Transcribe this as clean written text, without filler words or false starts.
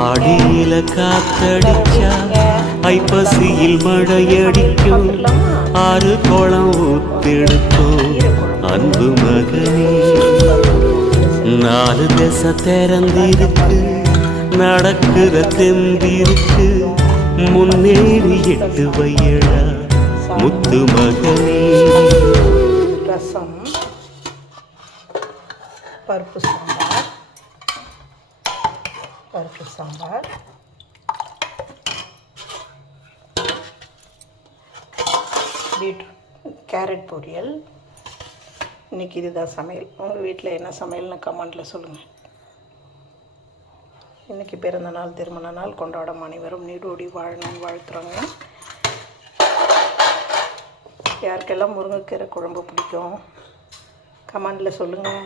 ஆடியில காத்தடிச்சா ஐப்பசியில் மழையடிக்கும் ஆறு குளம் ஊத்தெடுக்கும் அன்பு மகனே நாலு திசை திறந்திருக்கு நடக்கிற தெம்பிருக்கு முன்னேறி எட்டு வையடா முத்து மகனே ரசம் பருப்பு சாம்பார் பீட்ரூட் கேரட் பொரியல். இன்றைக்கி இதுதான் சமையல். உங்கள் வீட்டில் என்ன சமையல்னு கமெண்ட்டில் சொல்லுங்கள். இன்றைக்கி பிறந்த நாள் திருமண நாள் கொண்டாடும் அனைவரும் நீடோடி வாழணும்னு வாழ்த்துறாங்க. யாருக்கெல்லாம் முருங்கைக்கீரை குழம்பு பிடிக்கும் கமெண்டில் சொல்லுங்கள்.